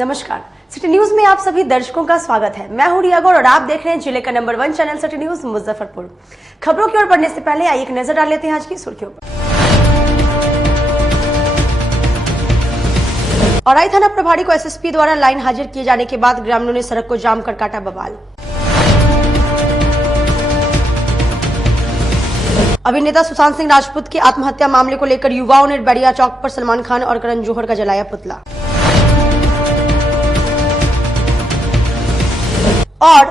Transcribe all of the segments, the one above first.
नमस्कार, city news में आप सभी दर्शकों का स्वागत है। मैं हूं रिया गौड़ और आप देख रहे हैं जिले का number 1 channel city news Muzaffarpur. खबरों की ओर बढ़ने से पहले आइए एक नजर डाल लेते हैं आज की सुर्खियों पर। औराई थाना प्रभारी को एसएसपी द्वारा लाइन हाजिर किए जाने के बाद ग्रामीणों ने सड़क को जाम कर काटा बवाल। अभिनेता सुशांत सिंह राजपूत की आत्महत्या मामले को लेकर युवाओं ने बैरिया चौक पर सलमान खान और करण जौहर का जलाया पुतला। और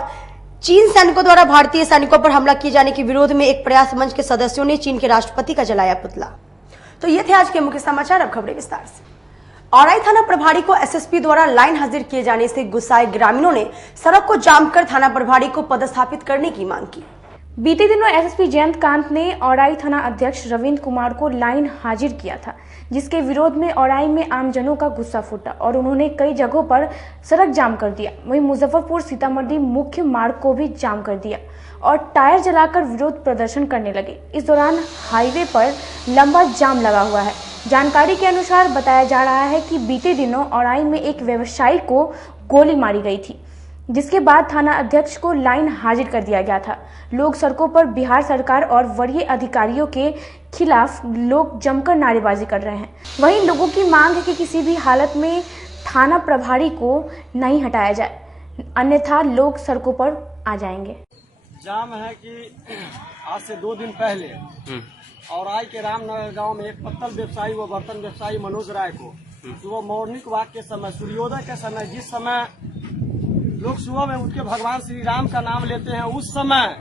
चीन सैनिकों द्वारा भारतीय सैनिकों पर हमला किए जाने के विरोध में एक प्रयास मंच के सदस्यों ने चीन के राष्ट्रपति का जलाया पुतला। तो ये थे आज के मुख्य समाचार। अब खबरें विस्तार से। औराई थाना प्रभारी को एसएसपी द्वारा लाइन हाजिर किए जाने से गुस्साए ग्रामीणों ने सड़क को जाम कर थाना प्रभारी को पदस्थापित करने की मांग की। बीते दिनों एसएसपी जयंत कांत ने औराई थाना अध्यक्ष रविंद्र कुमार को लाइन हाजिर किया था, जिसके विरोध में औराई में आमजनों का गुस्सा फूटा और उन्होंने कई जगहों पर सड़क जाम कर दिया। वहीं मुजफ्फरपुर सीतामढ़ी मुख्य मार्ग को भी जाम कर दिया और टायर जलाकर विरोध प्रदर्शन करने लगे। इस दौरान हाईवे पर लंबा जाम लगा हुआ है। जानकारी के अनुसार बताया जा रहा है कि बीते दिनों औराई में एक व्यवसायी को गोली मारी गई थी, जिसके बाद थाना अध्यक्ष को लाइन हाजिर कर दिया गया था। लोग सड़कों पर बिहार सरकार और वरीय अधिकारियों के खिलाफ लोग जमकर नारेबाजी कर रहे हैं। वहीं लोगों की मांग है कि किसी भी हालत में थाना प्रभारी को नहीं हटाया जाए, अन्यथा लोग सड़कों पर आ जाएंगे। जाम है कि आज से 2 दिन पहले औराई के रामनगर गांव में एक पत्तल व्यवसायी व बर्तन व्यवसायी मनोज राय को सुबह मॉर्निंग वॉक के समय, सूर्योदय के समय, जिस समय लोग सुबह में उठ के भगवान श्री राम का नाम लेते हैं, उस समय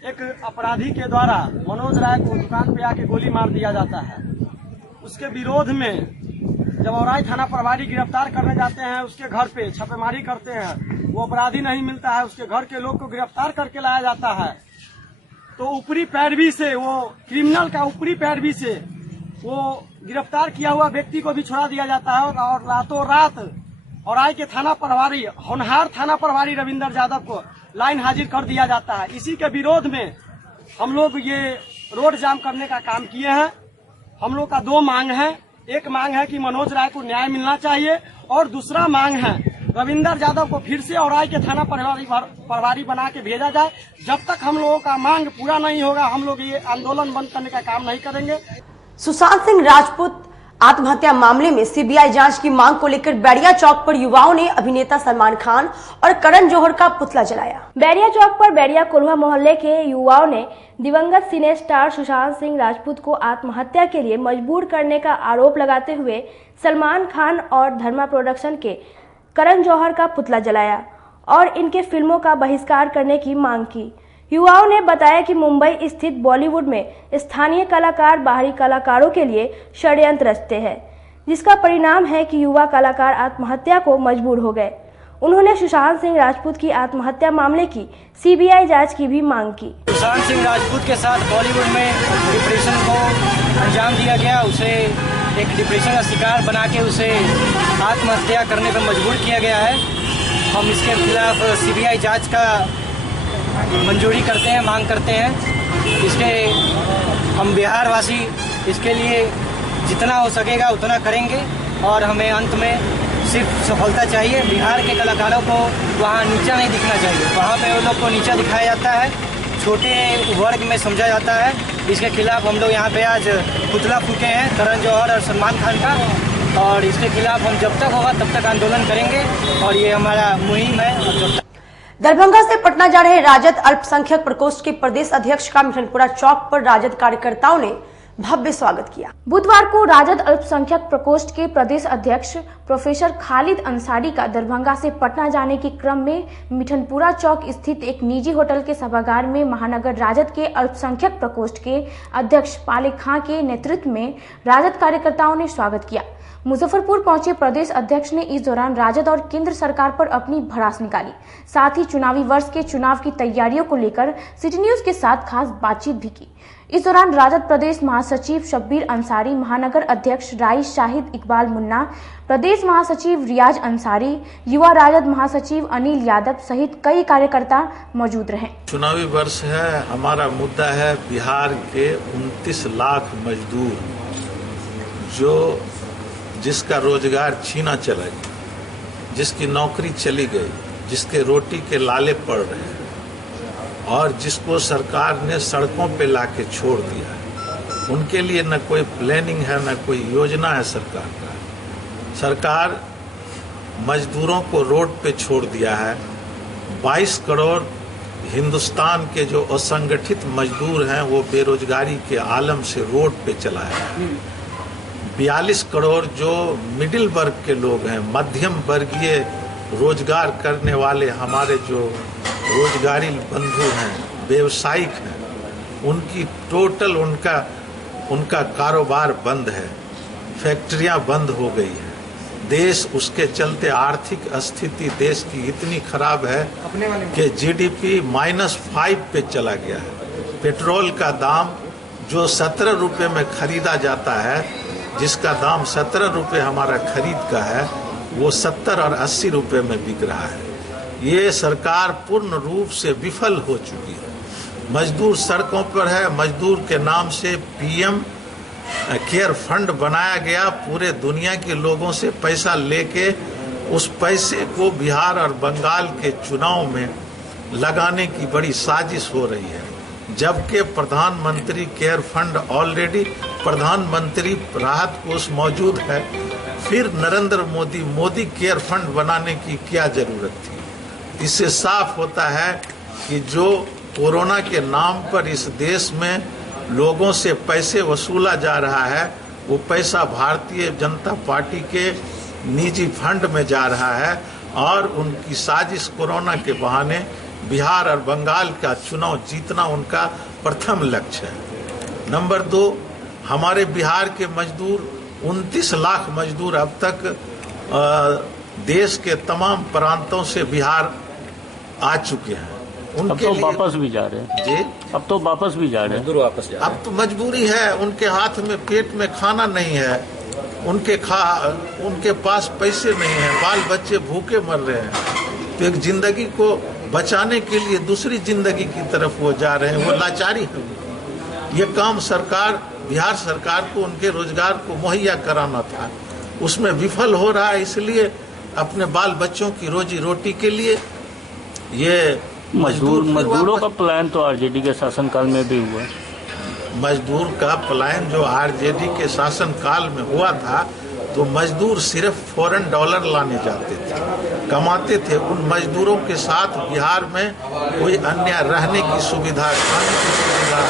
एक अपराधी के द्वारा मनोज राय को दुकान पे आके गोली मार दिया जाता है। उसके विरोध में जब औराई थाना प्रभारी गिरफ्तार करने जाते हैं, उसके घर पे छापेमारी करते हैं, वो अपराधी नहीं मिलता है। उसके घर के लोग को गिरफ्तार करके लाया जाता है तो ऊपरी पैरवी से, वो क्रिमिनल का ऊपरी पैरवी से वो गिरफ्तार किया हुआ व्यक्ति को भी छोड़ा दिया जाता है और रातों रात औराई के थाना प्रभारी, होनहार थाना प्रभारी रविंद्र यादव को लाइन हाजिर कर दिया जाता है। इसी के विरोध में हम लोग ये रोड जाम करने का काम किए हैं। हम लोग का 2 मांग है। एक मांग है कि मनोज राय को न्याय मिलना चाहिए और दूसरा मांग है रविंद्र यादव को फिर से औराई के थाना प्रभारी बना के भेजा जाए। जब तक हम लोगों का मांग पूरा नहीं होगा, हम लोग ये आंदोलन बंद करने का काम नहीं करेंगे। सुशांत सिंह राजपूत आत्महत्या मामले में सीबीआई जांच की मांग को लेकर बैरिया चौक पर युवाओं ने अभिनेता सलमान खान और करण जौहर का पुतला जलाया। बैरिया चौक पर बैरिया कोल्हा मोहल्ले के युवाओं ने दिवंगत सिने स्टार सुशांत सिंह राजपूत को आत्महत्या के लिए मजबूर करने का आरोप लगाते हुए सलमान खान और धर्मा प्रोडक्शन के करण जौहर का पुतला जलाया और इनके फिल्मों का बहिष्कार करने की मांग की। युवाओं ने बताया कि मुंबई स्थित बॉलीवुड में स्थानीय कलाकार बाहरी कलाकारों के लिए षड्यंत्र रचते हैं, जिसका परिणाम है कि युवा कलाकार आत्महत्या को मजबूर हो गए। उन्होंने सुशांत सिंह राजपूत की आत्महत्या मामले की सीबीआई जांच की भी मांग की। सुशांत सिंह राजपूत के साथ बॉलीवुड में डिप्रेशन को अंजाम दिया गया, उसे एक डिप्रेशन का शिकार बना के उसे आत्महत्या करने पर मजबूर किया गया है। हम इसके खिलाफ सीबीआई जांच का मंजूरी करते हैं, मांग करते हैं। इसके हम बिहार वासी इसके लिए जितना हो सकेगा उतना करेंगे और हमें अंत में सिर्फ सफलता चाहिए। बिहार के कलाकारों को वहाँ नीचा नहीं दिखना चाहिए, वहाँ पे वो लोग को नीचा दिखाया जाता है, छोटे वर्ग में समझा जाता है। इसके खिलाफ हम लोग यहाँ पे आज पुतला फूके हैं करण जौहर और सलमान खान का, और इसके खिलाफ हम जब तक होगा तब तक आंदोलन करेंगे और ये हमारा मुहिम है। और जब तक दरभंगा से पटना जा रहे राजद अल्पसंख्यक प्रकोष्ठ के प्रदेश अध्यक्ष का मिठनपुरा चौक पर राजद कार्यकर्ताओं ने भव्य स्वागत किया। बुधवार को राजद अल्पसंख्यक प्रकोष्ठ के प्रदेश अध्यक्ष प्रोफेसर खालिद अंसारी का दरभंगा से पटना जाने के क्रम में मिठनपुरा चौक स्थित एक निजी होटल के सभागार में महानगर राजद के अल्पसंख्यक प्रकोष्ठ के अध्यक्ष पाले खां के नेतृत्व में राजद कार्यकर्ताओं ने स्वागत किया। मुजफ्फरपुर पहुंचे प्रदेश अध्यक्ष ने इस दौरान राजद और केंद्र सरकार पर अपनी भड़ास निकाली। साथ ही चुनावी वर्ष के चुनाव की तैयारियों को लेकर सिटी न्यूज के साथ खास बातचीत भी की। इस दौरान राजद प्रदेश महासचिव शब्बीर अंसारी, महानगर अध्यक्ष राइस शाहिद इकबाल मुन्ना, प्रदेश महासचिव रियाज अंसारी, युवा राजद महासचिव अनिल यादव सहित कई कार्यकर्ता मौजूद रहे। चुनावी वर्ष है, हमारा मुद्दा है बिहार के 29 लाख मजदूर जिसका रोजगार छीना चला गया। जिसकी नौकरी चली गई, जिसके रोटी के लाले पड़ रहे हैं और जिसको सरकार ने सड़कों पे लाके छोड़ दिया है, उनके लिए न कोई प्लानिंग है, न कोई योजना है सरकार का। सरकार मजदूरों को रोड पे छोड़ दिया है। 22 करोड़ हिंदुस्तान के जो असंगठित मजदूर हैं वो बेरोजगारी के आलम से रोड पे चला है। 42 करोड़ जो मिडिल वर्ग के लोग हैं, मध्यम वर्गीय रोजगार करने वाले हमारे जो रोजगारी बंधु हैं, व्यवसायिक हैं, उनकी टोटल उनका कारोबार बंद है, फैक्ट्रियां बंद हो गई है। देश उसके चलते आर्थिक स्थिति देश की इतनी खराब है कि जीडीपी -5 पे चला गया है। पेट्रोल का दाम जो 17 रुपए में खरीदा जाता है, जिसका दाम 17 रुपए हमारा खरीद का है, वो 70 और 80 रुपए में बिक रहा है। ये सरकार पूर्ण रूप से विफल हो चुकी है। मजदूर सड़कों पर है। मजदूर के नाम से पीएम केयर फंड बनाया गया। पूरे दुनिया के लोगों से पैसा लेके उस पैसे को बिहार और बंगाल के चुनाव में लगाने की बड़ी साजिश हो रही है, जबकि प्रधानमंत्री केयर फंड ऑलरेडी प्रधानमंत्री राहत कोष मौजूद है। फिर नरेंद्र मोदी केयर फंड बनाने की क्या जरूरत थी। इससे साफ होता है कि जो कोरोना के नाम पर इस देश में लोगों से पैसे वसूला जा रहा है, वो पैसा भारतीय जनता पार्टी के निजी फंड में जा रहा है और उनकी साजिश कोरोना के बहाने बिहार और बंगाल का चुनाव जीतना उनका प्रथम लक्ष्य है। नंबर 2, हमारे बिहार के मजदूर 29 लाख मजदूर अब तक देश के तमाम प्रांतों से बिहार आ चुके हैं। उनके अब तो वापस भी जा रहे हैं जी, अब तो वापस भी जा रहे हैं, वापस जा रहे हैं। अब तो मजबूरी है, उनके हाथ में पेट में खाना नहीं है, उनके पास पैसे नहीं है, बाल बच्चे भूखे मर रहे हैं। तो एक जिंदगी को बचाने के लिए दूसरी जिंदगी की तरफ वो जा रहे हैं, वो लाचारी है। ये काम बिहार सरकार को उनके रोजगार को मुहैया कराना था, उसमें विफल हो रहा है। इसलिए अपने बाल बच्चों की रोजी रोटी के लिए ये मजदूरों का पलायन तो आरजेडी के शासनकाल में भी हुआ। मजदूर का पलायन जो आरजेडी के शासनकाल में हुआ था, तो मजदूर सिर्फ फॉरेन डॉलर लाने जाते थे, कमाते थे। उन मजदूरों के साथ बिहार में कोई अन्य रहने की सुविधा, खाने की सुविधा,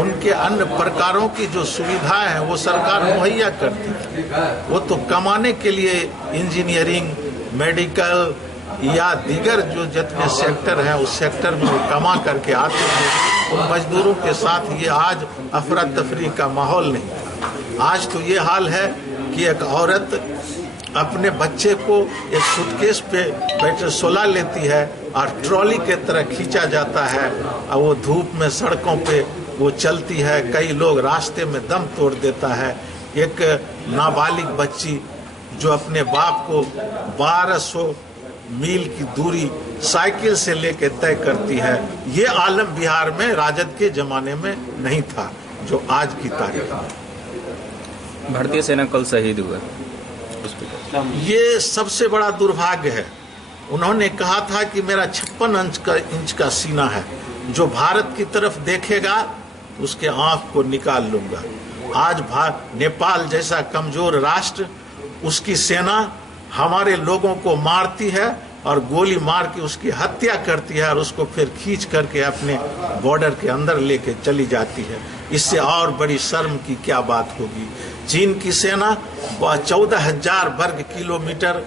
उनके अन्य प्रकारों की जो सुविधाएं हैं वो सरकार मुहैया करती थी। वो तो कमाने के लिए इंजीनियरिंग, मेडिकल या दीगर जो जितने सेक्टर हैं उस सेक्टर में वो कमा करके आते थे। उन मजदूरों के साथ ये आज अफरा तफरी का माहौल नहीं था। आज तो ये हाल है कि एक औरत अपने बच्चे को एक सूटकेस पे बैठे सुला लेती है और ट्रॉली के तरह खींचा जाता है और वो धूप में सड़कों पे वो चलती है। कई लोग रास्ते में दम तोड़ देता है। एक नाबालिग बच्ची जो अपने बाप को 1200 मील की दूरी साइकिल से लेकर तय करती है। ये आलम बिहार में राजद के जमाने में नहीं था जो आज की तारीख में। भारतीय सेना कल शहीद हुआ, ये सबसे बड़ा दुर्भाग्य है। उन्होंने कहा था कि मेरा 56 इंच का सीना है, जो भारत की तरफ देखेगा उसके आंख को निकाल लूंगा। आज नेपाल जैसा कमजोर राष्ट्र, उसकी सेना हमारे लोगों को मारती है और गोली मार के उसकी हत्या करती है और उसको फिर खींच करके अपने बॉर्डर के अंदर लेके चली जाती है। इससे और बड़ी शर्म की क्या बात होगी। चीन की सेना 14,000 वर्ग किलोमीटर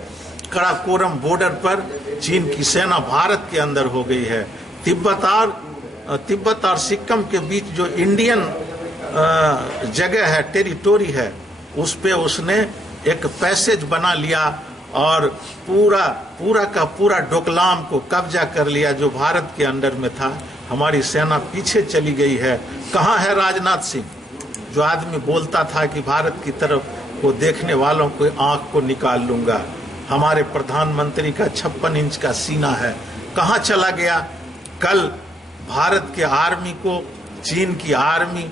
कराकोरम बॉर्डर पर चीन की सेना भारत के अंदर हो गई है। तिब्बत और सिक्किम के बीच जो इंडियन जगह है, टेरिटोरी है, उस पे उसने एक पैसेज बना लिया और पूरा का पूरा डोकलाम को कब्जा कर लिया जो भारत के अंडर में था। हमारी सेना पीछे चली गई है। कहाँ है राजनाथ सिंह, जो आदमी बोलता था कि भारत की तरफ को देखने वालों को आंख को निकाल लूंगा। हमारे प्रधानमंत्री का 56 इंच का सीना है, कहाँ चला गया। कल भारत के आर्मी को चीन की आर्मी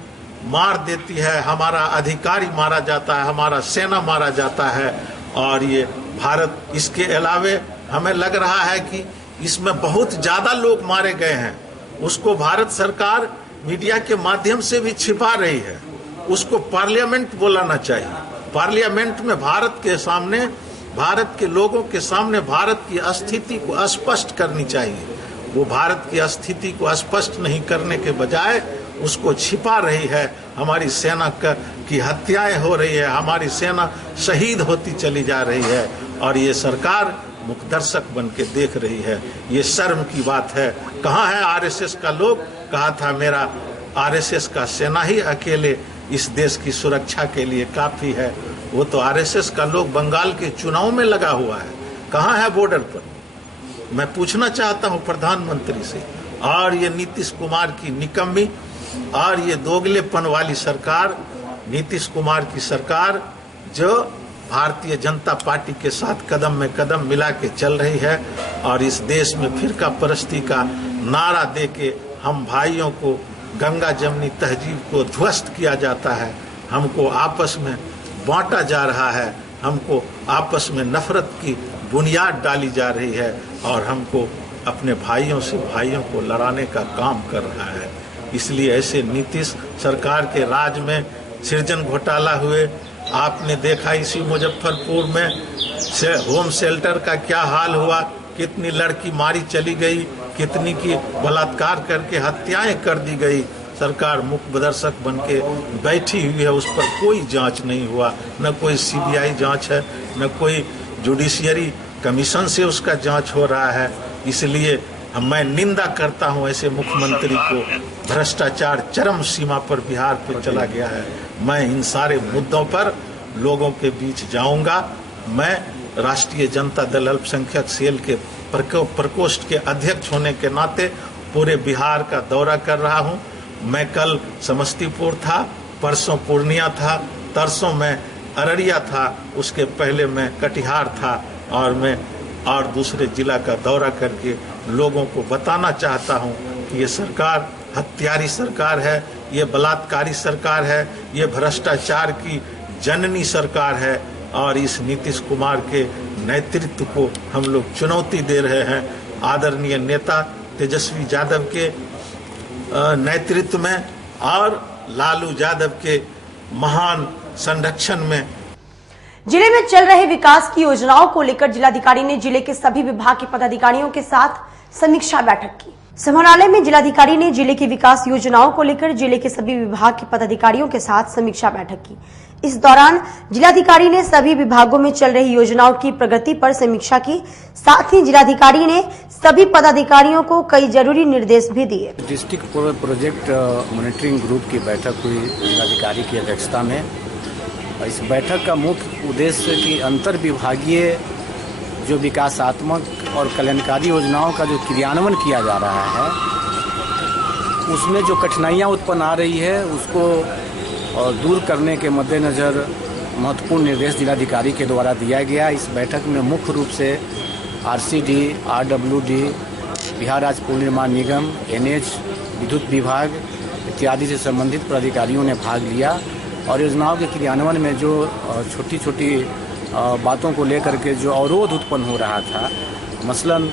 मार देती है, हमारा अधिकारी मारा जाता है, हमारा सेना मारा जाता है और ये भारत, इसके अलावे हमें लग रहा है कि इसमें बहुत ज्यादा लोग मारे गए हैं, उसको भारत सरकार मीडिया के माध्यम से भी छिपा रही है। उसको पार्लियामेंट बुलाना चाहिए, पार्लियामेंट में भारत के सामने, भारत के लोगों के सामने भारत की स्थिति को स्पष्ट करनी चाहिए। वो भारत की स्थिति को स्पष्ट नहीं करने के बजाय उसको छिपा रही है। हमारी सेना की हत्याएं हो रही है, हमारी सेना शहीद होती चली जा रही है और ये सरकार मुखदर्शक बन के देख रही है। ये शर्म की बात है। कहाँ है आरएसएस का लोग? कहा था मेरा आरएसएस का सेना ही अकेले इस देश की सुरक्षा के लिए काफी है। वो तो आरएसएस का लोग बंगाल के चुनाव में लगा हुआ है। कहाँ है बॉर्डर पर? मैं पूछना चाहता हूँ प्रधानमंत्री से। और ये नीतीश कुमार की निकम्मी और ये दोगलेपन वाली सरकार, नीतीश कुमार की सरकार जो भारतीय जनता पार्टी के साथ कदम में कदम मिला के चल रही है और इस देश में फिरका परस्ती का नारा दे के हम भाइयों को, गंगा जमनी तहजीब को ध्वस्त किया जाता है, हमको आपस में बांटा जा रहा है, हमको आपस में नफरत की बुनियाद डाली जा रही है और हमको अपने भाइयों से भाइयों को लड़ाने का काम कर रहा है। इसलिए ऐसे नीतीश सरकार के राज में सृजन घोटाला हुए। आपने देखा इसी मुजफ्फरपुर में होम शेल्टर का क्या हाल हुआ, कितनी लड़की मारी चली गई, कितनी की बलात्कार करके हत्याएं कर दी गई। सरकार मुखदर्शक बन के बैठी हुई है, उस पर कोई जांच नहीं हुआ, न कोई सीबीआई जांच है, न कोई जुडिशियरी कमीशन से उसका जांच हो रहा है। इसलिए मैं निंदा करता हूं ऐसे मुख्यमंत्री को। भ्रष्टाचार चरम सीमा पर बिहार पे चला गया है। मैं इन सारे मुद्दों पर लोगों के बीच जाऊंगा। मैं राष्ट्रीय जनता दल अल्पसंख्यक सेल के प्रकोष्ठ के अध्यक्ष होने के नाते पूरे बिहार का दौरा कर रहा हूं। मैं कल समस्तीपुर था, परसों पूर्णिया था, तरसों मैं अररिया था, उसके पहले मैं कटिहार था और मैं और दूसरे जिला का दौरा करके लोगों को बताना चाहता हूं कि ये सरकार हत्यारी सरकार है, ये बलात्कारी सरकार है, ये भ्रष्टाचार की जननी सरकार है और इस नीतीश कुमार के नेतृत्व को हम लोग चुनौती दे रहे हैं। आदरणीय नेता तेजस्वी यादव के नेतृत्व में और लालू यादव के महान संरक्षण में जिले में चल रहे विकास की योजनाओं को लेकर जिलाधिकारी ने जिले के सभी विभाग के पदाधिकारियों के साथ समीक्षा बैठक की। समाहरणालय में जिलाधिकारी ने जिले की विकास योजनाओं को लेकर जिले के सभी विभाग के पदाधिकारियों के साथ समीक्षा बैठक की। इस दौरान जिलाधिकारी ने सभी विभागों में चल रही योजनाओं की प्रगति पर समीक्षा की। साथ ही जिलाधिकारी ने सभी पदाधिकारियों को कई जरूरी निर्देश भी दिए। डिस्ट्रिक्ट प्रोजेक्ट मॉनिटरिंग ग्रुप की बैठक हुई जिलाधिकारी की अध्यक्षता में। इस बैठक का मुख्य उद्देश्य कि अंतर विभागीय जो विकासात्मक और कल्याणकारी योजनाओं का जो क्रियान्वयन किया जा रहा है उसमें जो कठिनाइयां उत्पन्न आ रही है उसको दूर करने के मद्देनज़र महत्वपूर्ण निर्देश जिलाधिकारी के द्वारा दिया गया। इस बैठक में मुख्य रूप से आरसीडी, आरडब्ल्यूडी, बिहार राज्य पुल निर्माण निगम, एनएच, विद्युत विभाग इत्यादि से संबंधित पदाधिकारियों ने भाग लिया और योजनाओं के क्रियान्वयन में जो छोटी छोटी बातों को लेकर के जो अवरोध उत्पन्न हो रहा था, मसलन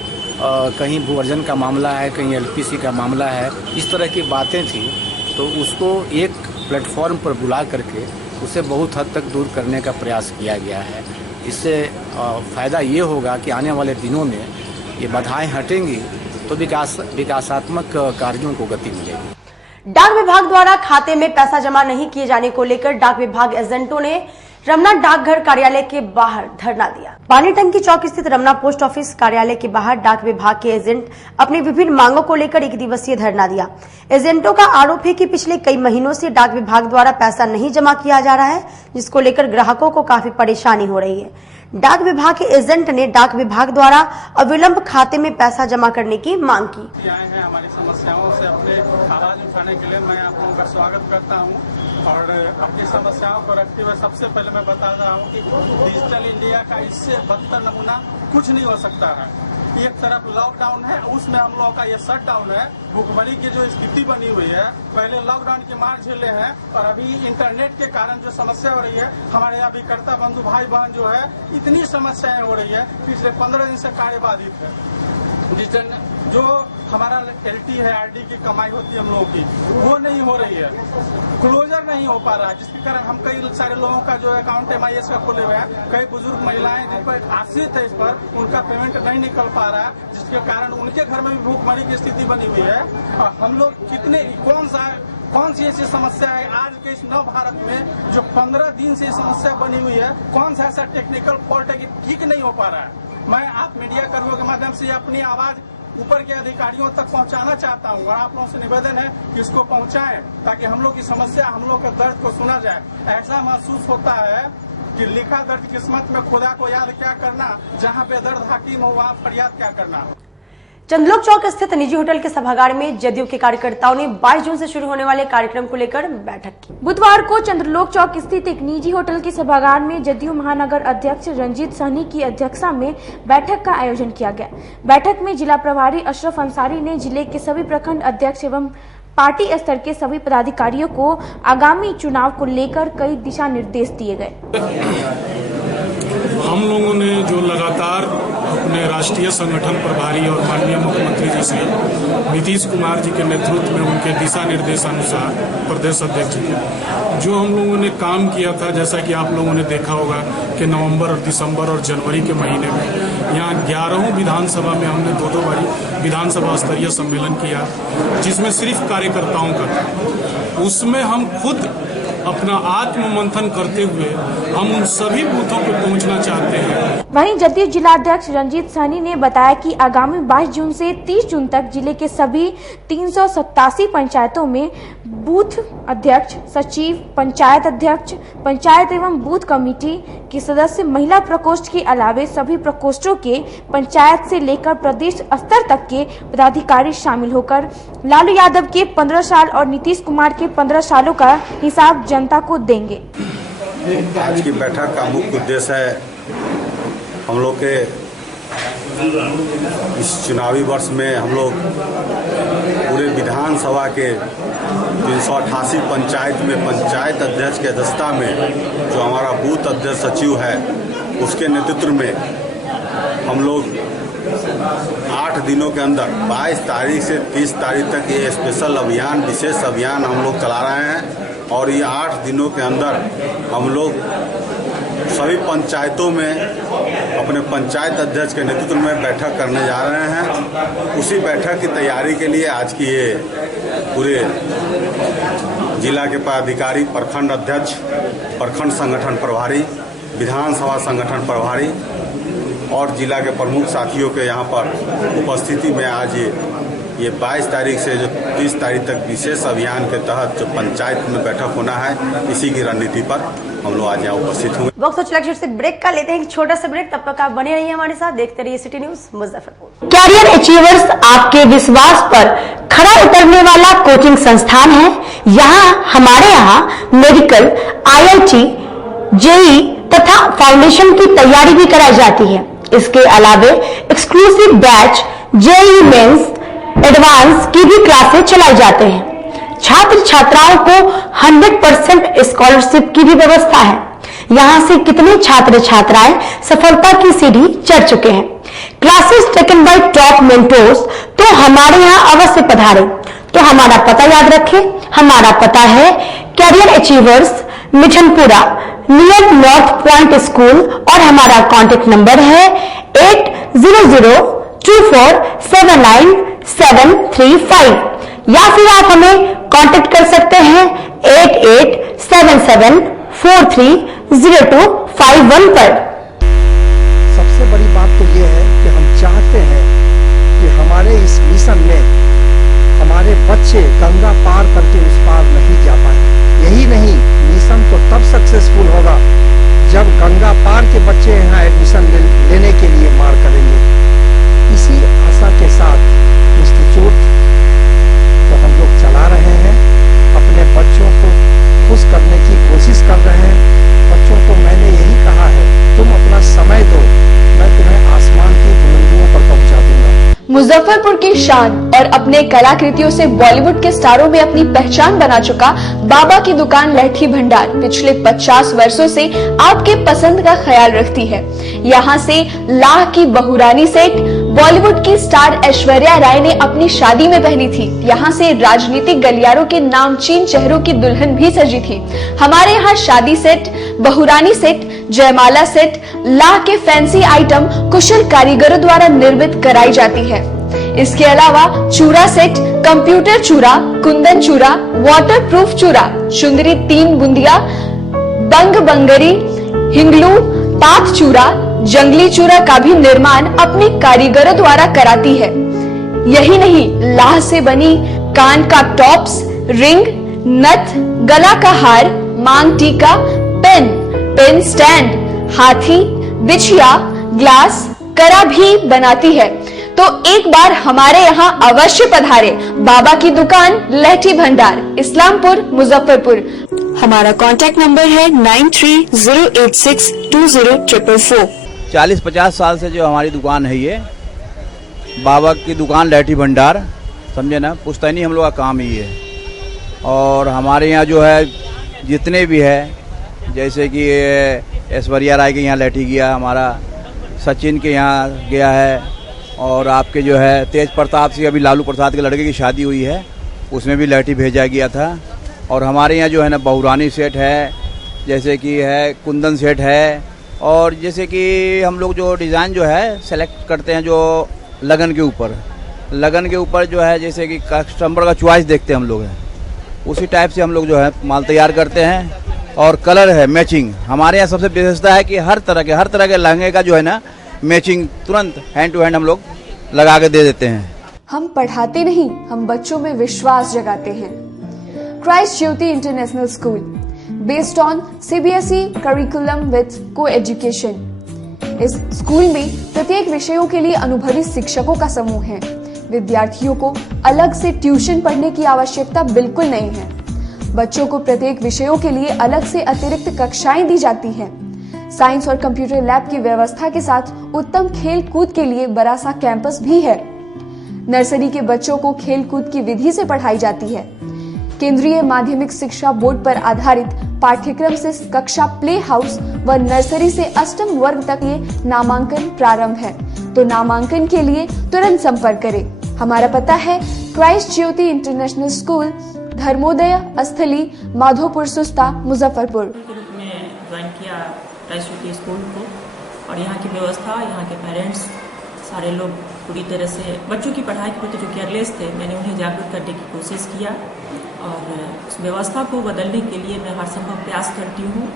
कहीं भू-अर्जन का मामला है, कहीं एलपीसी का मामला है, इस तरह की बातें थी, तो उसको एक प्लेटफॉर्म पर बुला करके उसे बहुत हद तक दूर करने का प्रयास किया गया है। इससे फ़ायदा ये होगा कि आने वाले दिनों में ये बाधाएं हटेंगी तो विकासात्मक कार्यों को गति मिलेगी। डाक विभाग द्वारा खाते में पैसा जमा नहीं किए जाने को लेकर डाक विभाग एजेंटों ने रमना डाकघर कार्यालय के बाहर धरना दिया। पानी टंकी चौक स्थित रमना पोस्ट ऑफिस कार्यालय के बाहर डाक विभाग के एजेंट अपनी विभिन्न मांगों को लेकर एक दिवसीय धरना दिया। एजेंटों का आरोप है कि पिछले कई महीनों से डाक विभाग द्वारा पैसा नहीं जमा किया जा रहा है, जिसको लेकर ग्राहकों को काफी परेशानी हो रही है। डाक विभाग के एजेंट ने डाक विभाग द्वारा अविलंब खाते में पैसा जमा करने की मांग की। हमारी समस्याओं से अपने आवाज उठाने के लिए मैं आप लोगों का स्वागत करता हूं। और अपनी समस्याओं को रखते हुए सबसे पहले मैं बता रहा हूँ कि डिजिटल इंडिया का इससे बदतर नमूना कुछ नहीं हो सकता है। एक तरफ लॉकडाउन है, उसमें हम लोगों का ये शटडाउन है। भुखमरी की जो स्थिति बनी हुई है, पहले लॉकडाउन की मार झेले हैं और अभी इंटरनेट के कारण जो समस्या हो रही है, हमारे अभिकर्ता बंधु भाई बहन जो है इतनी समस्याएं हो रही है, पिछले 15 दिन से कार्य बाधित है। जो हमारा LT है, RD की कमाई होती है हम लोगों की, वो नहीं हो रही है, क्लोजर नहीं हो पा रहा है, जिसके कारण हम कई सारे लोगों का जो अकाउंट MIS का खोले हुए हैं, कई बुजुर्ग महिलाएं जिन पर आश्रित है इस पर, उनका पेमेंट नहीं निकल पा रहा है, जिसके कारण उनके घर में भी भूखमरी की स्थिति बनी हुई है। और हम लोग कितने कौन सी ऐसी समस्या है आज के इस नव भारत में जो 15 दिन से समस्या बनी हुई है, कौन सा ऐसा टेक्निकल फॉल्ट है कि ठीक नहीं हो पा रहा है। मैं आप मीडिया कर्मियों के माध्यम से अपनी आवाज ऊपर के अधिकारियों तक पहुंचाना चाहता हूं और आप लोगों से निवेदन है कि इसको पहुंचाएं ताकि हम लोग की समस्या, हम लोग के दर्द को सुना जाए। ऐसा महसूस होता है कि लिखा दर्द किस्मत में खुदा को याद क्या करना, जहां पे दर्द हकीम हो वहां फरियाद क्या करना। चंदलोक चौक स्थित निजी होटल के सभागार में जदयू के कार्यकर्ताओं ने 22 जून से शुरू होने वाले कार्यक्रम को लेकर बैठक की। बुधवार को चंद्रलोक चौक स्थित एक निजी होटल के सभागार में जदयू महानगर अध्यक्ष रंजीत सहनी की अध्यक्षता में बैठक का आयोजन किया गया। बैठक में जिला प्रभारी अशरफ अंसारी ने जिले के सभी प्रखंड अध्यक्ष एवं पार्टी स्तर के सभी पदाधिकारियों को आगामी चुनाव को लेकर कई दिशा निर्देश दिए गए। हम लोगों ने जो लगातार अपने राष्ट्रीय संगठन प्रभारी और माननीय मुख्यमंत्री जी से नीतीश कुमार जी के नेतृत्व में उनके दिशा निर्देशानुसार प्रदेश अध्यक्ष जी जो हम लोगों ने काम किया था, जैसा कि आप लोगों ने देखा होगा कि नवंबर और दिसंबर और जनवरी के महीने में यहाँ 11 विधानसभा में हमने दो बारी विधानसभा स्तरीय सम्मेलन किया, जिसमें सिर्फ कार्यकर्ताओं का था। उसमें हम खुद अपना आत्म मंथन करते हुए हम उन सभी बूथों पर पहुंचना चाहते हैं। वहीं जदयू जिलाध्यक्ष रंजीत सहनी ने बताया कि आगामी 22 जून से 30 जून तक जिले के सभी 387 पंचायतों में बूथ अध्यक्ष, सचिव, पंचायत अध्यक्ष, पंचायत एवं बूथ कमेटी के सदस्य, महिला प्रकोष्ठ के अलावे सभी प्रकोष्ठों के पंचायत से लेकर प्रदेश स्तर तक के पदाधिकारी शामिल होकर लालू यादव के 15 साल और नीतीश कुमार के 15 सालों का हिसाब जनता को देंगे। आज की बैठक का मुख्य उद्देश्य है हम लोग के इस चुनावी वर्ष में हम लोग पूरे विधानसभा के 388 पंचायत में पंचायत अध्यक्ष की अध्यक्षता में जो हमारा बूथ अध्यक्ष सचिव है उसके नेतृत्व में हम लोग 8 दिनों के अंदर 22 तारीख से 30 तारीख तक ये स्पेशल अभियान, विशेष अभियान हम लोग चला रहे हैं। और ये 8 दिनों के अंदर हम लोग सभी पंचायतों में अपने पंचायत अध्यक्ष के नेतृत्व में बैठक करने जा रहे हैं। उसी बैठक की तैयारी के लिए आज की ये पूरे जिला के पदाधिकारी, प्रखंड अध्यक्ष, प्रखंड संगठन प्रभारी, विधानसभा संगठन प्रभारी और जिला के प्रमुख साथियों के यहाँ पर उपस्थिति में आज ये 22 तारीख से जो 30 तारीख तक विशेष अभियान के तहत जो पंचायत में बैठक होना है, इसी की रणनीति पर हम लोग आज यहाँ उपस्थित हुए। वक्त हो चला से ब्रेक का, लेते हैं एक छोटा सा ब्रेक। तब तक आप बने रहिए हमारे साथ, देखते रहिए city news Muzaffarpur. Career achievers आपके विश्वास पर खरा उतरने वाला कोचिंग संस्थान है। हमारे यहाँ मेडिकल, IIT, JEE तथा फाउंडेशन की तैयारी भी कराई जाती है। इसके अलावे exclusive batch JEE mains advance की भी क्लासेस चलाई जाते हैं। छात्र छात्राओं को 100% स्कॉलरशिप की भी व्यवस्था है। यहाँ से कितने छात्र छात्राएं सफलता की सीढ़ी चढ़ चुके हैं। Classes taken by top mentors, तो हमारे यहाँ अवश्य पधारें। तो हमारा पता याद रखें, हमारा पता है career achievers, Mithanpura, near north point school, और हमारा कॉन्टेक्ट नंबर है 8002479735, या फिर आप हमें कांटेक्ट कर सकते हैं 8877430251 पर। सबसे बड़ी बात तो ये है कि हम चाहते हैं कि हमारे इस मिशन में हमारे बच्चे गंगा पार करके उस पार नहीं जा पाए। यही नहीं, मिशन तो तब सक्सेसफुल होगा जब गंगा पार के बच्चे यहाँ एडमिशन लेने के लिए मार करेंगे। इसी आशा के साथ इंस्टीट्यूट तो हम लोग चला रहे हैं। अपने बच्चों को खुश कर मुजफ्फरपुर की शान और अपने कलाकृतियों से बॉलीवुड के स्टारों में अपनी पहचान बना चुका बाबा की दुकान लहठी भंडार पिछले 50 वर्षों से आपके पसंद का ख्याल रखती है। यहाँ से लाह की बहुरानी सेट बॉलीवुड की स्टार ऐश्वर्या राय ने अपनी शादी में पहनी थी। यहाँ से राजनीतिक गलियारों के नामचीन चेहरों की दुल्हन भी सजी थी। हमारे यहाँ शादी सेट, बहुरानी सेट, जयमाला सेट, लाह के फैंसी आइटम कुशल कारीगरों द्वारा निर्मित कराई जाती है। इसके अलावा चूड़ा सेट, कंप्यूटर चूड़ा, कुंदन चूड़ा, वाटरप्रूफ चूड़ा, चुंदरी 3 बुंदिया, बंग बंगरी, हिंगलू, पात चूड़ा, जंगली चूड़ा का भी निर्माण अपने कारीगरों द्वारा कराती है। यही नहीं, लाह से बनी कान का टॉप्स, रिंग, नथ, गला का हार, मांग टीका, पेन स्टैंड, हाथी, बिछिया, ग्लास, करा भी बनाती है। तो एक बार हमारे यहाँ अवश्य पधारे। बाबा की दुकान लहठी भंडार, इस्लामपुर, मुजफ्फरपुर। हमारा कांटेक्ट नंबर है 9308620444। 40-50 साल से जो हमारी दुकान है, ये बाबा की दुकान लहठी भंडार, समझे ना, पुश्तैनी हम लोग का काम ही है। और हमारे यहाँ जो है जितने भी है, जैसे कि ऐश्वर्या राय के यहाँ लहठी गया, हमारा सचिन के यहाँ गया है, और आपके जो है तेज प्रताप सिंह, अभी लालू प्रसाद के लड़के की शादी हुई है, उसमें भी लहठी भेजा गया था। और हमारे यहाँ जो है ना बहुरानी सेट है, जैसे कि है कुंदन सेट है, और जैसे कि हम लोग जो डिज़ाइन जो है सेलेक्ट करते हैं जो लगन के ऊपर जो है, जैसे कि कस्टमर का चॉइस देखते हैं हम लोग हैं, उसी टाइप से हम लोग जो है माल तैयार करते हैं। और कलर है मैचिंग, हमारे यहाँ सबसे विशेषता है कि हर तरह के लहंगे का जो है ना मैचिंग तुरंत हैंड टू हैंड हम लोग लगा के दे देते हैं। हम पढ़ाते नहीं, हम बच्चों में विश्वास जगाते हैं। Christ Jyoti international school, based on CBSE curriculum with को एजुकेशन। इस स्कूल में प्रत्येक विषयों के लिए अनुभवी शिक्षकों का समूह है। विद्यार्थियों को अलग से ट्यूशन पढ़ने की आवश्यकता बिल्कुल नहीं है। बच्चों को प्रत्येक विषयों के लिए अलग से अतिरिक्त कक्षाएं दी जाती हैं। साइंस और कंप्यूटर लैब की व्यवस्था के साथ उत्तम खेल कूद के लिए बड़ा सा कैंपस भी है। नर्सरी के बच्चों को खेल कूद की विधि से पढ़ाई जाती है। केंद्रीय माध्यमिक शिक्षा बोर्ड पर आधारित पाठ्यक्रम से कक्षा प्ले हाउस व नर्सरी से अष्टम वर्ग तक ये नामांकन प्रारंभ है। तो नामांकन के लिए तुरंत संपर्क करें। हमारा पता है क्राइस्ट ज्योति इंटरनेशनल स्कूल, धर्मोदय स्थली, माधोपुर सुस्ता, मुजफ्फरपुर। ज्वाइन किया क्राइस्ट ज्योति स्कूल को, और यहाँ की व्यवस्था, यहाँ के पेरेंट्स सारे लोग पूरी तरह से बच्चों की पढ़ाई के प्रति जो केयरलेस थे, मैंने उन्हें जागरूक करने की कोशिश किया, और उस व्यवस्था को बदलने के लिए मैं हर संभव प्रयास करती हूँ।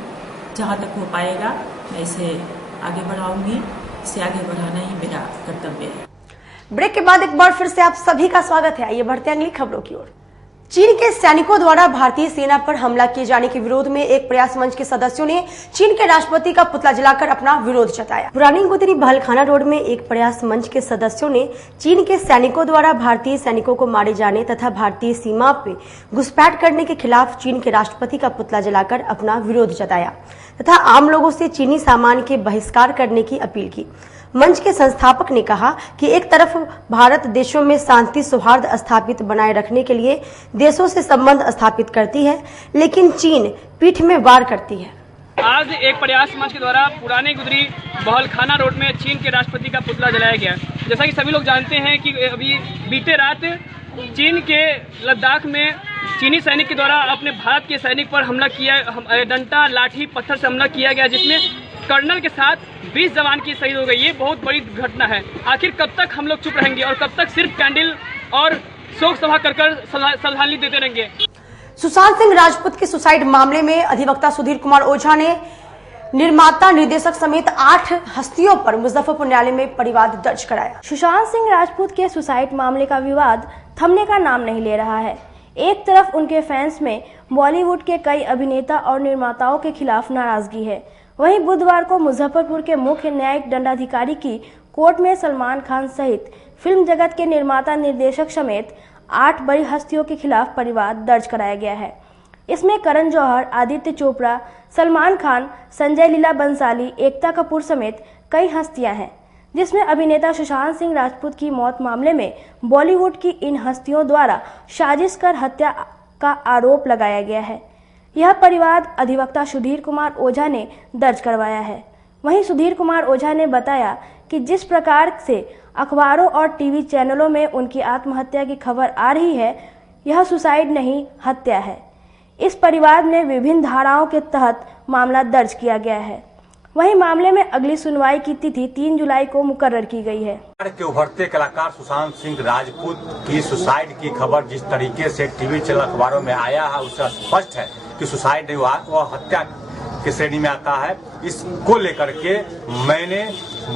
जहाँ तक हो पाएगा मैं इसे आगे बढ़ाऊंगी। इसे आगे बढ़ाना ही मेरा कर्तव्य है। ब्रेक के बाद एक बार फिर से आप सभी का स्वागत है। आइए बढ़ते हैं अगली खबरों की ओर। चीन के सैनिकों द्वारा भारतीय सेना पर हमला किए जाने के विरोध में एक प्रयास मंच के सदस्यों ने चीन के राष्ट्रपति का पुतला जलाकर अपना विरोध जताया। पुरानी गुदरी बहलखाना रोड में एक प्रयास मंच के सदस्यों ने चीन के सैनिकों द्वारा भारतीय सैनिकों को मारे जाने तथा भारतीय सीमा पे घुसपैठ करने के खिलाफ चीन के राष्ट्रपति का पुतला जलाकर अपना विरोध जताया तथा आम लोगों से चीनी सामान के बहिष्कार करने की अपील की। मंच के संस्थापक ने कहा कि एक तरफ भारत देशों में शांति सौहार्द स्थापित बनाए रखने के लिए देशों से संबंध स्थापित करती है, लेकिन चीन पीठ में वार करती है। आज एक प्रयास मंच के द्वारा पुरानी गुदरी बहलखाना रोड में चीन के राष्ट्रपति का पुतला जलाया गया। जैसा कि सभी लोग जानते हैं कि अभी बीते रात चीन के लद्दाख में चीनी सैनिक के द्वारा अपने भारत के सैनिक पर हमला किया, डंडा, लाठी, पत्थर से हमला किया गया, जिसमें कर्नल के साथ 20 जवान की शहीद हो गई। ये बहुत बड़ी घटना है। आखिर कब तक हम लोग चुप रहेंगे और कब तक सिर्फ कैंडल और शोक सभा कर श्रद्धांजलि देते रहेंगे। सुशांत सिंह राजपूत के सुसाइड मामले में अधिवक्ता सुधीर कुमार ओझा ने निर्माता, निर्देशक समेत 8 हस्तियों पर मुजफ्फरपुर न्यायालय में परिवाद दर्ज कराया। सुशांत सिंह राजपूत के सुसाइड मामले का विवाद थमने का नाम नहीं ले रहा है। एक तरफ उनके फैंस में बॉलीवुड के कई अभिनेता और निर्माताओं के खिलाफ नाराजगी है, वहीं बुधवार को मुजफ्फरपुर के मुख्य न्यायिक दंडाधिकारी की कोर्ट में सलमान खान सहित फिल्म जगत के निर्माता, निर्देशक समेत 8 बड़ी हस्तियों के खिलाफ परिवाद दर्ज कराया गया है। इसमें करण जौहर, आदित्य चोपड़ा, सलमान खान, संजय लीला बंसाली, एकता कपूर समेत कई हस्तियां हैं, जिसमें अभिनेता सुशांत सिंह राजपूत की मौत मामले में बॉलीवुड की इन हस्तियों द्वारा साजिश कर हत्या का आरोप लगाया गया है। यह परिवाद अधिवक्ता सुधीर कुमार ओझा ने दर्ज करवाया है। वहीं सुधीर कुमार ओझा ने बताया कि जिस प्रकार से अखबारों और टीवी चैनलों में उनकी आत्महत्या की खबर आ रही है, यह सुसाइड नहीं हत्या है। इस परिवार में विभिन्न धाराओं के तहत मामला दर्ज किया गया है। वहीं मामले में अगली सुनवाई की तिथि 3 जुलाई को मुकर्रर की गई है। के उभरते कलाकार सुशांत सिंह राजपूत की सुसाइड की खबर जिस तरीके से टीवी चैनल अखबारों में आया है, उससे स्पष्ट है कि सुसाइड नहीं हुआ, वह हत्या की श्रेणी में आता है। इसको लेकर के मैंने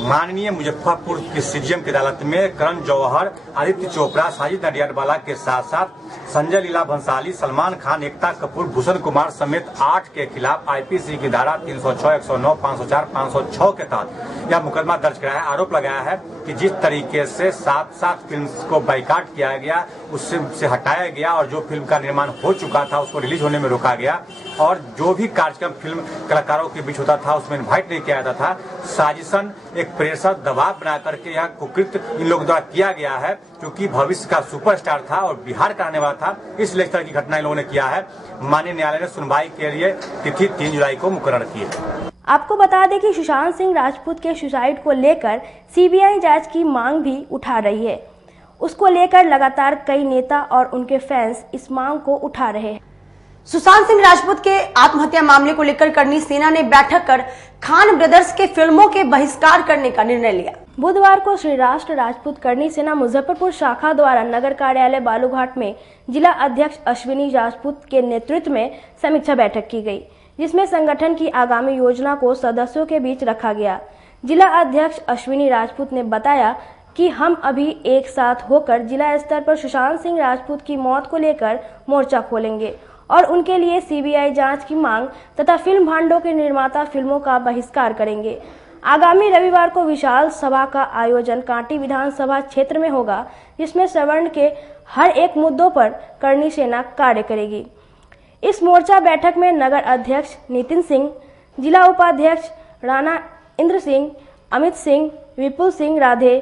माननीय मुजफ्फरपुर की सीजीएम की अदालत में करण जौहर, आदित्य चोपड़ा, साजिद नडियाडवाला के साथ साथ संजय लीला भंसाली, सलमान खान, एकता कपूर, भूषण कुमार समेत 8 के खिलाफ आईपीसी की धारा 306, 109, 504, 506 के तहत यह मुकदमा दर्ज कराया है। आरोप लगाया है कि जिस तरीके से 7 फिल्म को बाइकाट किया गया, उससे हटाया गया और जो फिल्म का निर्माण हो चुका था उसको रिलीज होने में रोका गया और जो भी कार्यक्रम फिल्म कलाकारों के बीच होता था उसमें इन्वाइट नहीं किया जाता था। साजिशन एक प्रेशर दबाव बना करके यह कुकृत्य इन लोगों द्वारा किया गया है, क्योंकि भविष्य का सुपरस्टार था और बिहार का रहने वाला था, इसलिए इस तरह की घटना इन लोगों ने किया है। माननीय न्यायालय ने सुनवाई के लिए तिथि 3 जुलाई को मुकर्रर की है। आपको बता दें कि सुशांत सिंह राजपूत के सुसाइड को लेकर सीबीआई जांच की मांग भी उठा रही है। उसको लेकर लगातार कई नेता और उनके फैंस इस मांग को उठा रहे हैं। सुशांत सिंह राजपूत के आत्महत्या मामले को लेकर करनी सेना ने बैठक कर खान ब्रदर्स के फिल्मों के बहिष्कार करने का निर्णय लिया। बुधवार को श्री राष्ट्र राजपूत करनी सेना मुजफ्फरपुर शाखा द्वारा नगर कार्यालय बालूघाट में जिला अध्यक्ष अश्विनी राजपूत के नेतृत्व में समीक्षा बैठक की गई, जिसमें संगठन की आगामी योजना को सदस्यों के बीच रखा गया। जिला अध्यक्ष अश्विनी राजपूत ने बताया कि हम अभी एक साथ होकर जिला स्तर पर सुशांत सिंह राजपूत की मौत को लेकर मोर्चा खोलेंगे और उनके लिए सीबीआई जांच की मांग तथा फिल्म भांडों के निर्माता फिल्मों का बहिष्कार करेंगे। आगामी रविवार को विशाल सभा का आयोजन कांटी विधानसभा क्षेत्र में होगा, जिसमें सवर्ण के हर एक मुद्दों पर करनी सेना कार्य करेगी। इस मोर्चा बैठक में नगर अध्यक्ष नितिन सिंह, जिला उपाध्यक्ष राणा इंद्र सिंह, अमित सिंह, विपुल सिंह राधे,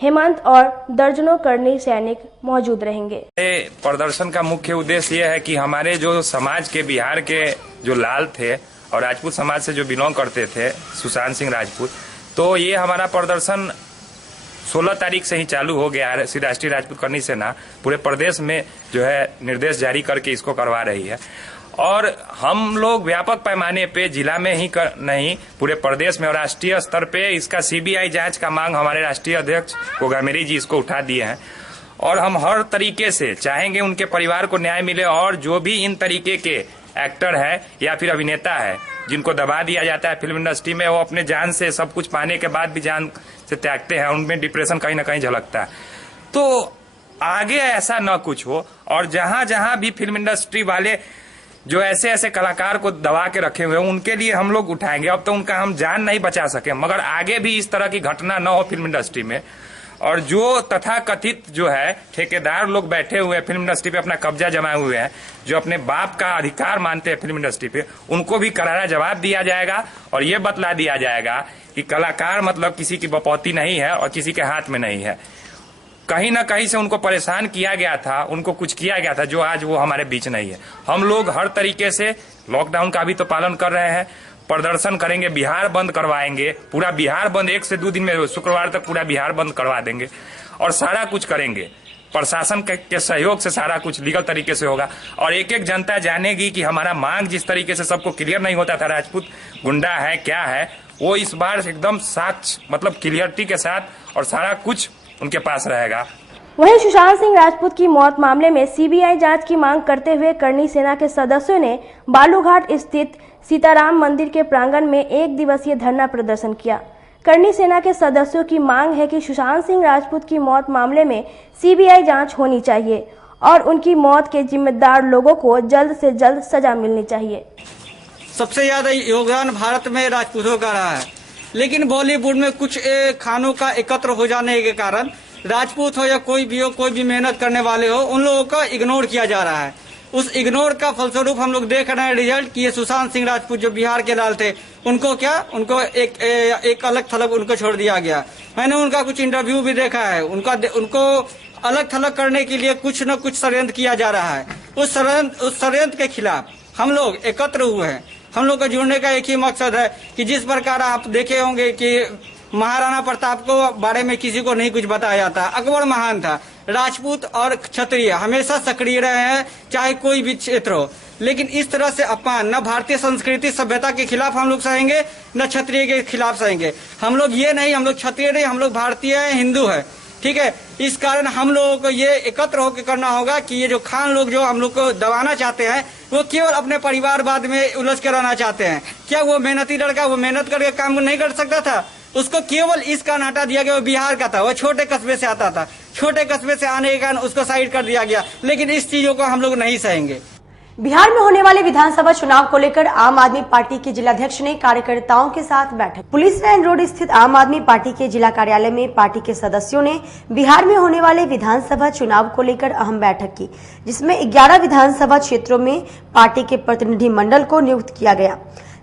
हेमंत और दर्जनों करनी सैनिक मौजूद रहेंगे। प्रदर्शन का मुख्य उद्देश्य यह है कि हमारे जो समाज के बिहार के जो लाल थे और राजपूत समाज से जो बिलोंग करते थे सुशांत सिंह राजपूत, तो ये हमारा प्रदर्शन 16 तारीख से ही चालू हो गया है। श्री राष्ट्रीय राजपूत करनी सेना पूरे प्रदेश में जो है निर्देश जारी करके इसको करवा रही है और हम लोग व्यापक पैमाने पे जिला में ही नहीं पूरे प्रदेश में और राष्ट्रीय स्तर पे इसका सीबीआई जांच का मांग हमारे राष्ट्रीय अध्यक्ष कोगामेरी जी इसको उठा दिए हैं और हम हर तरीके से चाहेंगे उनके परिवार को न्याय मिले और जो भी इन तरीके के एक्टर है या फिर अभिनेता है जिनको दबा दिया जाता है फिल्म इंडस्ट्री में, वो अपने जान से सब कुछ पाने के बाद भी जान से त्यागते हैं, उनमें डिप्रेशन कहीं ना कहीं झलकता है। तो आगे ऐसा न कुछ हो और जहां जहां भी फिल्म इंडस्ट्री वाले जो ऐसे ऐसे कलाकार को दबा के रखे हुए हैं उनके लिए हम लोग उठाएंगे। अब तो उनका हम जान नहीं बचा सके, मगर आगे भी इस तरह की घटना न हो फिल्म इंडस्ट्री में। और जो तथाकथित जो है ठेकेदार लोग बैठे हुए हैं फिल्म इंडस्ट्री पे, अपना कब्जा जमाए हुए हैं, जो अपने बाप का अधिकार मानते हैं फिल्म इंडस्ट्री पे, उनको भी करारा जवाब दिया जाएगा और ये बतला दिया जाएगा कि कलाकार मतलब किसी की बपौती नहीं है और किसी के हाथ में नहीं है। कहीं ना कहीं से उनको परेशान किया गया था, उनको कुछ किया गया था जो आज वो हमारे बीच नहीं है। हम लोग हर तरीके से लॉकडाउन का भी तो पालन कर रहे हैं, प्रदर्शन करेंगे, बिहार बंद करवाएंगे, पूरा बिहार बंद 1 से 2 दिन में शुक्रवार तक पूरा बिहार बंद करवा देंगे और सारा कुछ करेंगे। प्रशासन के सहयोग से सारा कुछ लीगल तरीके से होगा और एक एक जनता जानेगी कि हमारा मांग जिस तरीके से सबको क्लियर नहीं होता था राजपूत गुंडा है क्या है, वो इस बार एकदम साक्ष्य मतलब क्लियरिटी के साथ और सारा कुछ उनके पास रहेगा। वहीं सुशांत सिंह राजपूत की मौत मामले में सीबीआई जांच की मांग करते हुए करनी सेना के सदस्यों ने बालूघाट स्थित सीताराम मंदिर के प्रांगण में 1 दिवसीय धरना प्रदर्शन किया। करनी सेना के सदस्यों की मांग है कि सुशांत सिंह राजपूत की मौत मामले में सीबीआई जांच होनी चाहिए और उनकी मौत के जिम्मेदार लोगों को जल्द से जल्द सजा मिलनी चाहिए। सबसे ज्यादा योगदान भारत में राजपूतों का रहा है, लेकिन बॉलीवुड में कुछ खानों का एकत्र हो जाने के कारण राजपूत हो या कोई भी हो, कोई भी मेहनत करने वाले हो, उन लोगों का इग्नोर किया जा रहा है। उस इग्नोर का फलस्वरूप हम लोग देख रहे हैं रिजल्ट कि ये सुशांत सिंह राजपूत जो बिहार के लाल थे, उनको एक अलग थलग उनको छोड़ दिया गया। मैंने उनका कुछ इंटरव्यू भी देखा है, उनको अलग थलग करने के लिए कुछ न कुछ षड्यंत्र किया जा रहा है। उस षड्यंत्र के खिलाफ हम लोग एकत्र हुए हैं। हम लोग का जुड़ने का एक ही मकसद है कि जिस प्रकार आप देखे होंगे कि महाराणा प्रताप को बारे में किसी को नहीं कुछ बताया जाता, अकबर महान था, राजपूत और क्षत्रिय हमेशा सक्रिय रहे हैं, चाहे कोई भी क्षेत्र हो। लेकिन इस तरह से अपमान न भारतीय संस्कृति सभ्यता के खिलाफ हम लोग सहेंगे, न क्षत्रिय के खिलाफ सहेंगे। हम लोग क्षत्रिय नहीं, हम लोग भारतीय हैं, हिंदू है, ठीक है। इस कारण हम लोगों को ये एकत्र होकर करना होगा कि ये जो खान लोग जो हम लोग को दबाना चाहते हैं, वो केवल अपने परिवारवाद में उलझ कर रहना चाहते हैं। क्या वो मेहनती लड़का वो मेहनत करके काम नहीं कर सकता था? उसको केवल इस कारण हटा दिया गया, वो बिहार का था, वो छोटे कस्बे से आता था, छोटे कस्बे से आने के कारण उसको साइड कर दिया गया। लेकिन इस चीजों को हम लोग नहीं सहेंगे। बिहार में होने वाले विधानसभा चुनाव को लेकर आम आदमी पार्टी के जिलाध्यक्ष ने कार्यकर्ताओं के साथ बैठक। पुलिस लाइन रोड स्थित आम आदमी पार्टी के जिला कार्यालय में पार्टी के सदस्यों ने बिहार में होने वाले विधानसभा चुनाव को लेकर अहम बैठक की, जिसमें 11 विधानसभा क्षेत्रों में पार्टी के प्रतिनिधि मंडल को नियुक्त किया गया।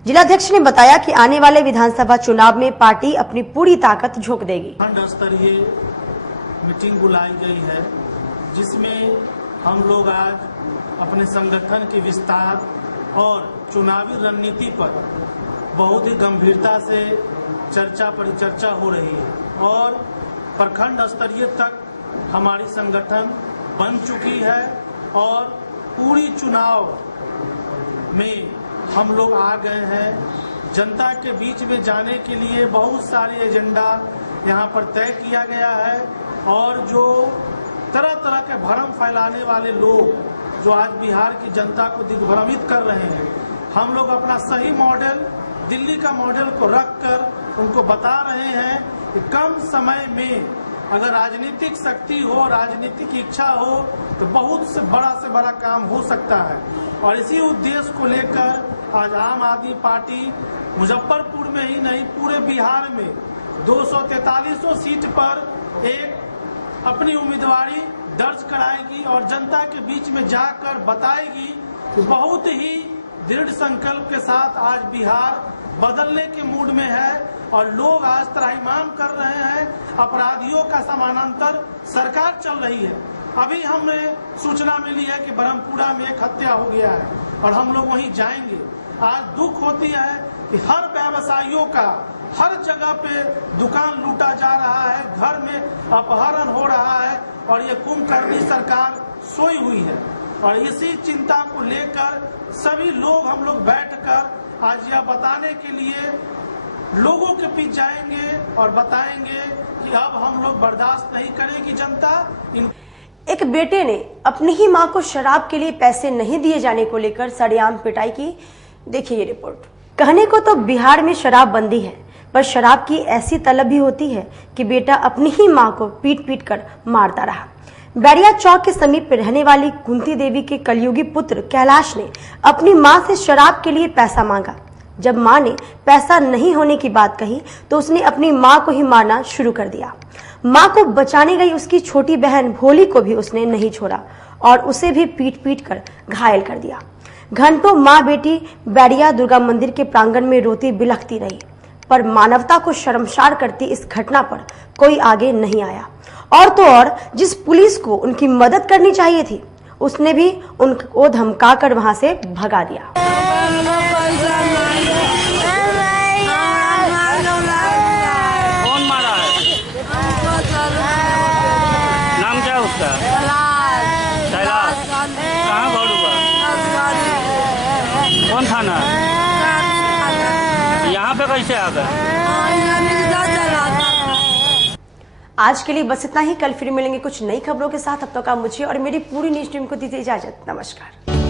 जिलाध्यक्ष ने बताया कि आने वाले विधानसभा चुनाव में पार्टी अपनी पूरी ताकत झोंक देगी। खंड स्तरीय मीटिंग बुलाई गई है, जिसमें हम लोग आज अपने संगठन के विस्तार और चुनावी रणनीति पर बहुत ही गंभीरता से चर्चा परिचर्चा हो रही है और प्रखंड स्तरीय तक हमारी संगठन बन चुकी है और पूरी चुनाव में हम लोग आ गए हैं। जनता के बीच में जाने के लिए बहुत सारे एजेंडा यहाँ पर तय किया गया है और जो तरह तरह के भ्रम फैलाने वाले लोग जो आज बिहार की जनता को दिग्भ्रमित कर रहे हैं, हम लोग अपना सही मॉडल, दिल्ली का मॉडल को रखकर उनको बता रहे हैं कि कम समय में अगर राजनीतिक शक्ति हो, राजनीतिक इच्छा हो तो बहुत से बड़ा काम हो सकता है। और इसी उद्देश्य को लेकर आज आम आदमी पार्टी मुजफ्फरपुर में ही नहीं पूरे बिहार में 243 सीट पर एक अपनी उम्मीदवारी दर्ज कराएगी और जनता के बीच में जाकर बताएगी कि बहुत ही दृढ़ संकल्प के साथ आज बिहार बदलने के मूड में है और लोग आज त्राहिमाम कर रहे हैं। अपराधियों का समानांतर सरकार चल रही है। अभी हमने सूचना मिली है कि ब्रह्मपुरा में एक हत्या हो गया है और हम लोग वहीं जाएंगे। आज दुख होती है कि हर व्यवसायियों का हर जगह पे दुकान लूटा जा रहा है, घर में अपहरण हो रहा है और ये कुंभकर्णी सरकार सोई हुई है। और इसी चिंता को लेकर सभी लोग हम लोग बैठकर आज यह बताने के लिए लोगों के बीच जाएंगे और बताएंगे कि अब हम लोग बर्दाश्त नहीं करेगी जनता। एक बेटे ने अपनी ही मां को शराब के लिए पैसे नहीं दिए जाने को लेकर सरेआम पिटाई की। देखिए ये रिपोर्ट। कहने को तो बिहार में शराब बंदी है, पर शराब की ऐसी तलब भी होती है कि बेटा अपनी ही मां को पीट पीट कर मारता रहा। बैरिया चौक के समीप रहने वाली कुंती देवी के कलयुगी पुत्र कैलाश ने अपनी मां से शराब के लिए पैसा मांगा। जब मां ने पैसा नहीं होने की बात कही तो उसने अपनी मां को ही मारना शुरू कर दिया। मां को बचाने गई उसकी छोटी बहन भोली को भी उसने नहीं छोड़ा और उसे भी पीट पीट कर घायल कर दिया। घंटों मां बेटी बैरिया दुर्गा मंदिर के प्रांगण में रोती बिलखती रही, पर मानवता को शर्मसार करती इस घटना पर कोई आगे नहीं आया। और तो और जिस पुलिस को उनकी मदद करनी चाहिए थी, उसने भी उनको धमकाकर वहां से भगा दिया। कौन मारा है? नाम क्या है उसका? कैलाश। कहाँ घर हुआ? कौन थाना? यहाँ पे कैसे आ गए? आज के लिए बस इतना ही। कल फिर मिलेंगे कुछ नई खबरों के साथ। अब तक आप मुझे और मेरी पूरी न्यूज टीम को दीजिए इजाजत। नमस्कार।